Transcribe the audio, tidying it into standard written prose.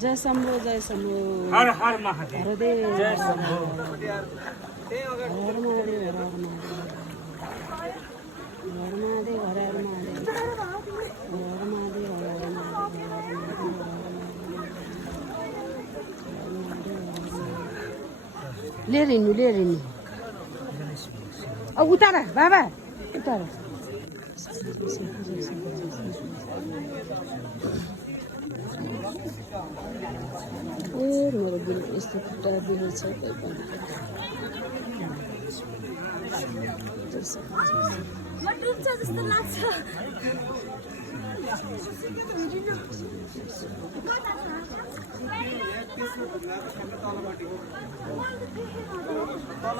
जय शंभो हर हर महादेव हरदेव जय शंभो हर महादेव हर महादेव हर महादेव ले रिनु अब उतार बाबा उतार ए मेरो बिल यस्तो खुट्टा बिल छ डुब्छ जस्तो लाग्छ तल